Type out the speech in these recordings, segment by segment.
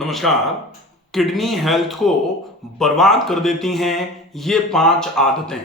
नमस्कार। Kidney health को बर्बाद कर देती हैं ये 5 आदतें।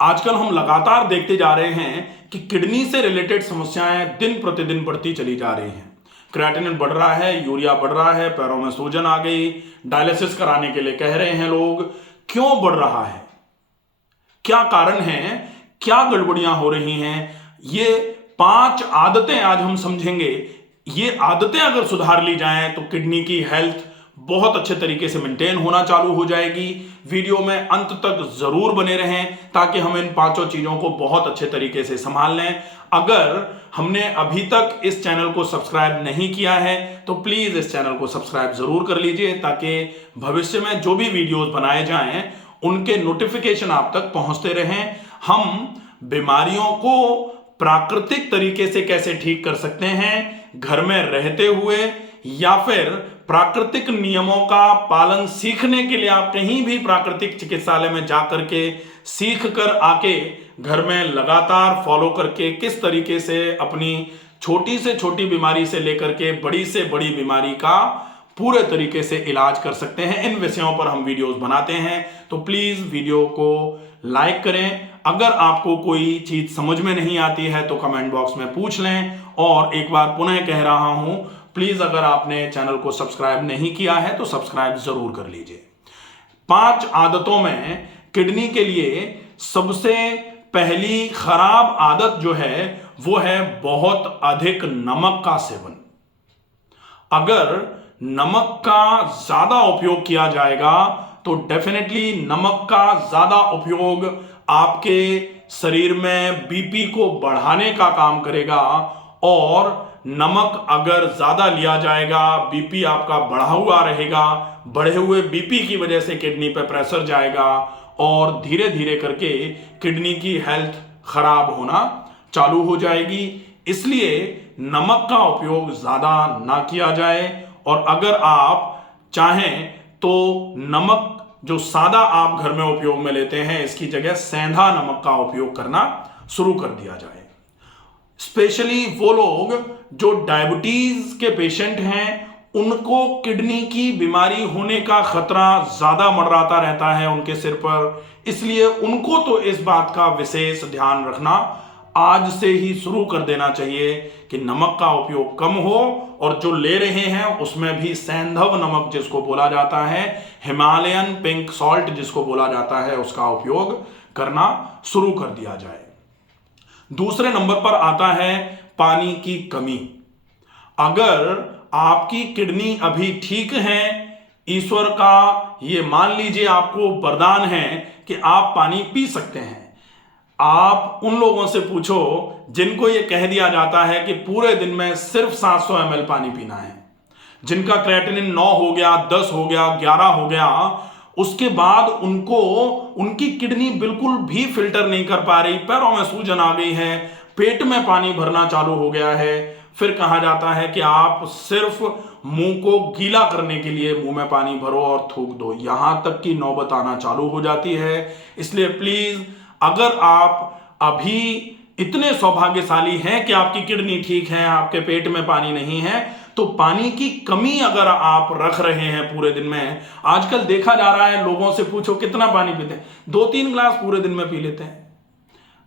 आजकल हम लगातार देखते जा रहे हैं कि किडनी से रिलेटेड समस्याएं दिन प्रतिदिन बढ़ती चली जा रही हैं। क्रिएटिनिन बढ़ रहा है, यूरिया बढ़ रहा है, पैरों में सूजन आ गई, डायलिसिस कराने के लिए कह रहे हैं लोग। क्यों बढ़ रहा है, क्या कारण है, क्या गड़बड़ियां हो रही हैं, ये 5 आदतें आज हम समझेंगे। ये आदतें अगर सुधार ली जाएं तो किडनी की हेल्थ बहुत अच्छे तरीके से मेंटेन होना चालू हो जाएगी। वीडियो में अंत तक जरूर बने रहें ताकि हम इन 5 चीजों को बहुत अच्छे तरीके से संभाल लें। अगर हमने अभी तक इस चैनल को सब्सक्राइब नहीं किया है तो प्लीज इस चैनल को सब्सक्राइब जरूर कर लीजिए ताकि भविष्य में जो भी वीडियोस बनाए जाएं उनके नोटिफिकेशन आप तक पहुंचते रहें। हम बीमारियों को प्राकृतिक तरीके से कैसे ठीक कर सकते हैं घर में रहते हुए, या फिर प्राकृतिक नियमों का पालन सीखने के लिए आप कहीं भी प्राकृतिक चिकित्सालय में जाकर के सीख कर आके घर में लगातार फॉलो करके किस तरीके से अपनी छोटी से छोटी बीमारी से लेकर के बड़ी से बड़ी बीमारी का पूरे तरीके से इलाज कर सकते हैं। इन विषयों पर हम वीडियोस बनाते हैं, तो प्लीज वीडियो को लाइक करें। अगर आपको कोई चीज समझ में नहीं आती है तो कमेंट बॉक्स में पूछ लें। और एक बार पुनः कह रहा हूं, प्लीज अगर आपने चैनल को सब्सक्राइब नहीं किया है तो सब्सक्राइब जरूर कर लीजिए। 5 आदतों में किडनी के लिए सबसे पहली खराब आदत जो है वो है बहुत अधिक नमक का सेवन। अगर नमक का ज्यादा उपयोग किया जाएगा तो डेफिनेटली नमक का ज्यादा उपयोग आपके शरीर में बीपी को बढ़ाने का काम करेगा। और नमक अगर ज्यादा लिया जाएगा, बीपी आपका बढ़ा हुआ रहेगा, बढ़े हुए बीपी की वजह से किडनी पे प्रेशर जाएगा और धीरे धीरे करके किडनी की हेल्थ खराब होना चालू हो जाएगी। इसलिए नमक का उपयोग ज्यादा ना किया जाए। और अगर आप चाहें तो नमक जो सादा आप घर में उपयोग में लेते हैं इसकी जगह सेंधा नमक का उपयोग करना शुरू कर दिया जाए। स्पेशली वो लोग जो डायबिटीज के पेशेंट हैं उनको किडनी की बीमारी होने का खतरा ज्यादा मंडराता रहता है उनके सिर पर, इसलिए उनको तो इस बात का विशेष ध्यान रखना आज से ही शुरू कर देना चाहिए कि नमक का उपयोग कम हो। और जो ले रहे हैं उसमें भी सैंधव नमक जिसको बोला जाता है, हिमालयन पिंक सॉल्ट जिसको बोला जाता है, उसका उपयोग करना शुरू कर दिया जाए। दूसरे नंबर पर आता है पानी की कमी। अगर आपकी किडनी अभी ठीक है, ईश्वर का ये मान लीजिए आपको वरदान है कि आप पानी पी सकते हैं। आप उन लोगों से पूछो जिनको ये कह दिया जाता है कि पूरे दिन में सिर्फ 700 ml पानी पीना है, जिनका क्रिएटिनिन 9 हो गया, 10 हो गया, 11 हो गया, उसके बाद उनको उनकी किडनी बिल्कुल भी फिल्टर नहीं कर पा रही, पैरों में सूजन आ गई है, पेट में पानी भरना चालू हो गया है। फिर कहा जाता है कि आप सिर्फ मुंह को गीला करने के लिए मुंह में पानी भरो और थूक दो, यहां तक की नौबत आना चालू हो जाती है। इसलिए प्लीज अगर आप अभी इतने सौभाग्यशाली हैं कि आपकी किडनी ठीक है, आपके पेट में पानी नहीं है, तो पानी की कमी अगर आप रख रहे हैं पूरे दिन में, आजकल देखा जा रहा है लोगों से पूछो कितना पानी पीते हैं, 2-3 ग्लास पूरे दिन में पी लेते हैं।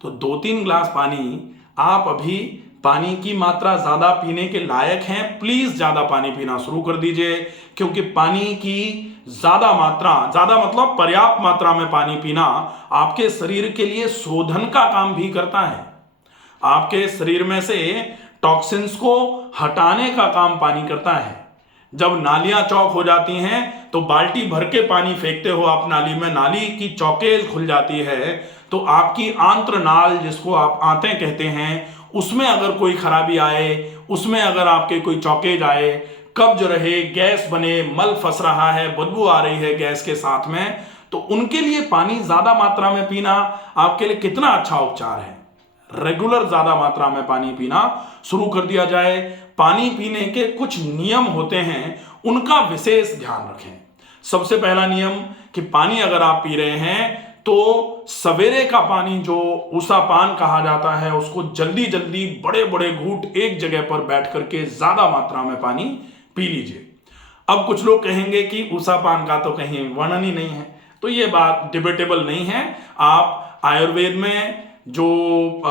तो 2-3 ग्लास पानी, आप अभी पानी की मात्रा ज्यादा पीने के लायक हैं। प्लीज ज्यादा पानी पीना शुरू कर दीजिए, क्योंकि पानी की ज्यादा मात्रा, ज्यादा मतलब पर्याप्त मात्रा में पानी पीना आपके शरीर के लिए शोधन का काम भी करता है। आपके शरीर में से टॉक्सिन्स को हटाने का काम पानी करता है। जब नालियां चौक हो जाती हैं तो बाल्टी भर के पानी फेंकते हो आप नाली में, नाली की चौकेज खुल जाती है तो आपकी आंत्र नाल, जिसको आप आंतें कहते हैं, उसमें अगर कोई खराबी आए, उसमें अगर आपके कोई चौकेज आए, कब्ज रहे, गैस बने, मल फंस रहा है, बदबू आ रही है गैस के साथ में, तो उनके लिए पानी ज्यादा मात्रा में पीना आपके लिए कितना अच्छा उपचार है। रेगुलर ज्यादा मात्रा में पानी पीना शुरू कर दिया जाए। पानी पीने के कुछ नियम होते हैं, उनका विशेष ध्यान रखें। सबसे पहला नियम कि पानी अगर आप पी रहे हैं तो सवेरे का पानी जो ऊषापान कहा जाता है उसको जल्दी जल्दी बड़े बड़े घूंट एक जगह पर बैठ करके ज्यादा मात्रा में पानी पी लीजिए। अब कुछ लोग कहेंगे कि ऊषा पान का तो कहीं वर्णन ही नहीं है, तो ये बात डिबेटेबल नहीं है। आप आयुर्वेद में जो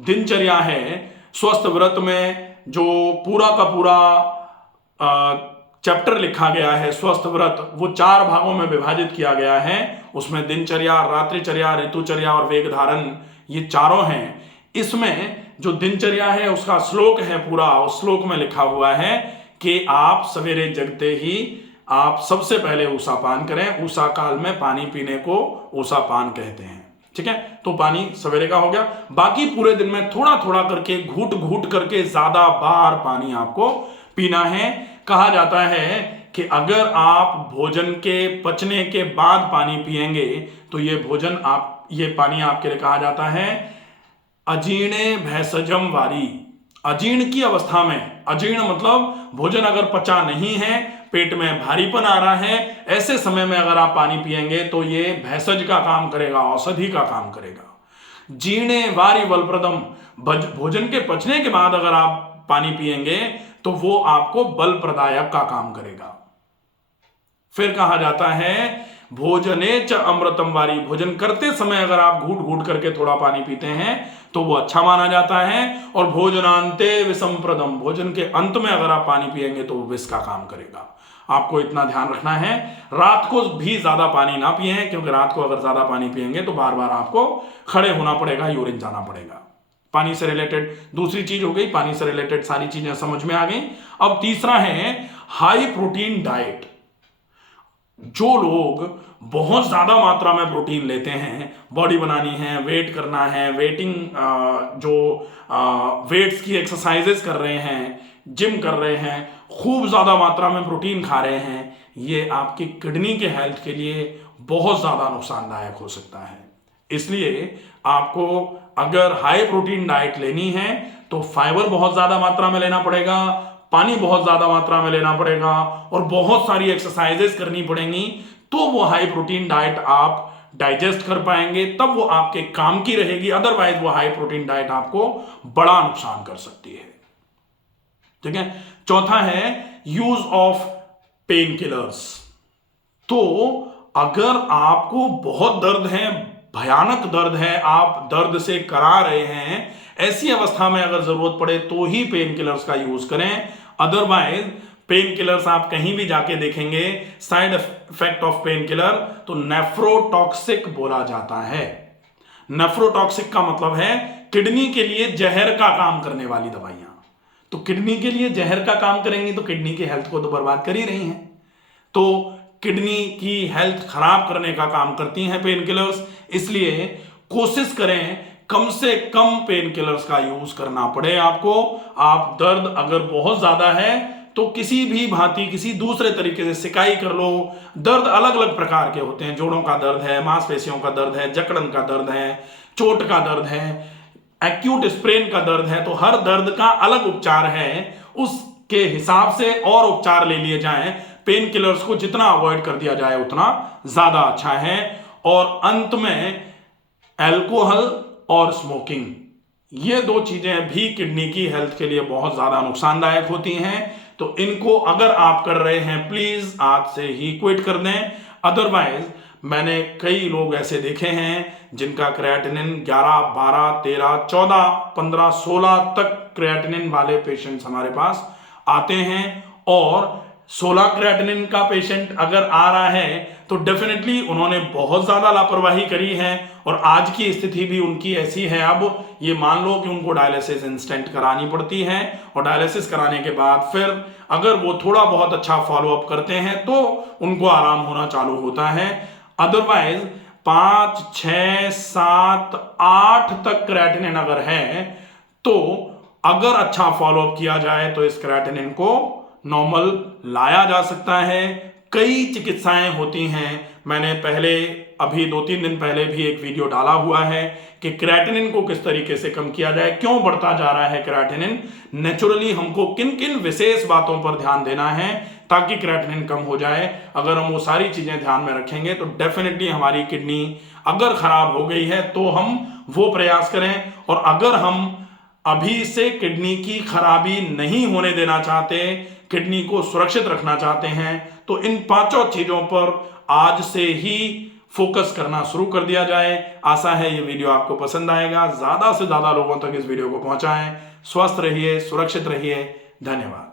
दिनचर्या है, स्वस्थ व्रत में जो पूरा का पूरा चैप्टर लिखा गया है स्वस्थ व्रत, वो 4 भागों में विभाजित किया गया है। उसमें दिनचर्या, रात्रिचर्या, ऋतुचर्या और वेग धारण, ये चारों हैं। इसमें जो दिनचर्या है उसका श्लोक है पूरा, उस श्लोक में लिखा हुआ है कि आप सवेरे जगते ही आप सबसे पहले ऊषा पान करें। ऊषा काल में पानी पीने को ऊषा पान कहते हैं, ठीक है। तो पानी सवेरे का हो गया। बाकी पूरे दिन में थोड़ा थोड़ा करके, घूट घूट करके ज्यादा बार पानी आपको पीना है। कहा जाता है कि अगर आप भोजन के पचने के बाद पानी पिएंगे तो ये पानी आपके लिए कहा जाता है अजीर्णे भैषजम वारी। अजीर्ण की अवस्था में, अजीर्ण मतलब भोजन अगर पचा नहीं है, पेट में भारीपन आ रहा है, ऐसे समय में अगर आप पानी पिएंगे तो ये भैषज का काम करेगा, औषधि का काम करेगा। जीर्णे वारी बलप्रदम, भोजन के पचने के बाद अगर आप पानी पिएंगे तो वो आपको बल प्रदायक का काम करेगा। फिर कहा जाता है भोजने च अमृतम वारी, भोजन करते समय अगर आप घूट घूट करके थोड़ा पानी पीते हैं तो वो अच्छा माना जाता है। और भोजनांते विषम प्रदम, भोजन के अंत में अगर आप पानी पिएंगे तो वो विष का काम करेगा। आपको इतना ध्यान रखना है। रात को भी ज्यादा पानी ना पिए, क्योंकि रात को अगर ज्यादा पानी पिएंगे तो बार बार आपको खड़े होना पड़ेगा, यूरिन जाना पड़ेगा। पानी से रिलेटेड दूसरी चीज हो गई, पानी से रिलेटेड सारी चीजें समझ में आ गई। अब तीसरा है हाई प्रोटीन डाइट। जो लोग बहुत ज्यादा मात्रा में प्रोटीन लेते हैं, बॉडी बनानी है, वेट करना है, वेट्स की एक्सरसाइजेस कर रहे हैं, जिम कर रहे हैं, खूब ज्यादा मात्रा में प्रोटीन खा रहे हैं, ये आपकी किडनी के हेल्थ के लिए बहुत ज्यादा नुकसानदायक हो सकता है। इसलिए आपको अगर हाई प्रोटीन डाइट लेनी है तो फाइबर बहुत ज्यादा मात्रा में लेना पड़ेगा, पानी बहुत ज्यादा मात्रा में लेना पड़ेगा और बहुत सारी एक्सरसाइजेस करनी पड़ेंगी, तो वो हाई प्रोटीन डाइट आप डाइजेस्ट कर पाएंगे, तब वो आपके काम की रहेगी। अदरवाइज वो हाई प्रोटीन डाइट आपको बड़ा नुकसान कर सकती है, ठीक है। चौथा है यूज ऑफ पेन किलर्स। तो अगर आपको बहुत दर्द है, भयानक दर्द है, आप दर्द से करा रहे हैं, ऐसी अवस्था में अगर जरूरत पड़े तो ही पेन किलर्स का यूज करें। अदरवाइज पेन किलर्स आप कहीं भी जाके देखेंगे, side effect of pain killer तो नेफ्रोटॉक्सिक बोला जाता है। नेफ्रोटॉक्सिक का मतलब है किडनी के लिए जहर का काम करने वाली दवाइयां। तो किडनी के लिए जहर का काम करेंगी तो किडनी की हेल्थ को तो बर्बाद कर ही रही हैं। तो किडनी की हेल्थ खराब करने का काम करती हैं पेन किलर्स। इसलिए कोशिश करें कम से कम पेन किलर्स का यूज करना पड़े आपको। आप दर्द अगर बहुत ज्यादा है तो किसी भी भांति, किसी दूसरे तरीके से सिकाई कर लो। दर्द अलग अलग प्रकार के होते हैं, जोड़ों का दर्द है, मांसपेशियों का दर्द है, जकड़न का दर्द है, चोट का दर्द है, एक्यूट स्प्रेन का दर्द है। तो हर दर्द का अलग उपचार है, उसके हिसाब से और उपचार ले लिए जाएं। पेन किलर्स को जितना अवॉइड कर दिया जाए उतना ज्यादा अच्छा है। और अंत में अल्कोहल और स्मोकिंग, ये दो चीजें भी किडनी की हेल्थ के लिए बहुत ज्यादा नुकसानदायक होती हैं। तो इनको अगर आप कर रहे हैं प्लीज आज से ही क्विट कर दें। अदरवाइज मैंने कई लोग ऐसे देखे हैं जिनका क्रिएटिनिन 11, 12, 13, 14, 15, 16 तक क्रिएटिनिन वाले पेशेंट्स हमारे पास आते हैं। और 16 क्रिएटिनिन का पेशेंट अगर आ रहा है तो डेफिनेटली उन्होंने बहुत ज्यादा लापरवाही करी है और आज की स्थिति भी उनकी ऐसी है। अब ये मान लो कि उनको डायलिसिस इंस्टेंट करानी पड़ती है और डायलिसिस कराने के बाद फिर अगर वो थोड़ा बहुत अच्छा फॉलोअप करते हैं तो उनको आराम होना चालू होता है। अदरवाइज 5, 6, 7, 8 तक क्रिएटिनिन अगर है तो अगर अच्छा फॉलोअप किया जाए तो इस क्रिएटिनिन को नॉर्मल लाया जा सकता है। कई चिकित्साएं होती हैं। मैंने पहले अभी 2-3 दिन पहले भी एक वीडियो डाला हुआ है कि क्रिएटिनिन को किस तरीके से कम किया जाए, क्यों बढ़ता जा रहा है क्रिएटिनिन, नेचुरली हमको किन किन विशेष बातों पर ध्यान देना है ताकि क्रिएटिनिन कम हो जाए। अगर हम वो सारी चीजें ध्यान में रखेंगे तो डेफिनेटली हमारी किडनी अगर खराब हो गई है तो हम वो प्रयास करें। और अगर हम अभी से किडनी की खराबी नहीं होने देना चाहते किडनी को सुरक्षित रखना चाहते हैं तो इन पांचों चीजों पर आज से ही फोकस करना शुरू कर दिया जाए। आशा है ये वीडियो आपको पसंद आएगा। ज्यादा से ज्यादा लोगों तक इस वीडियो को पहुंचाएं। स्वस्थ रहिए, सुरक्षित रहिए। धन्यवाद।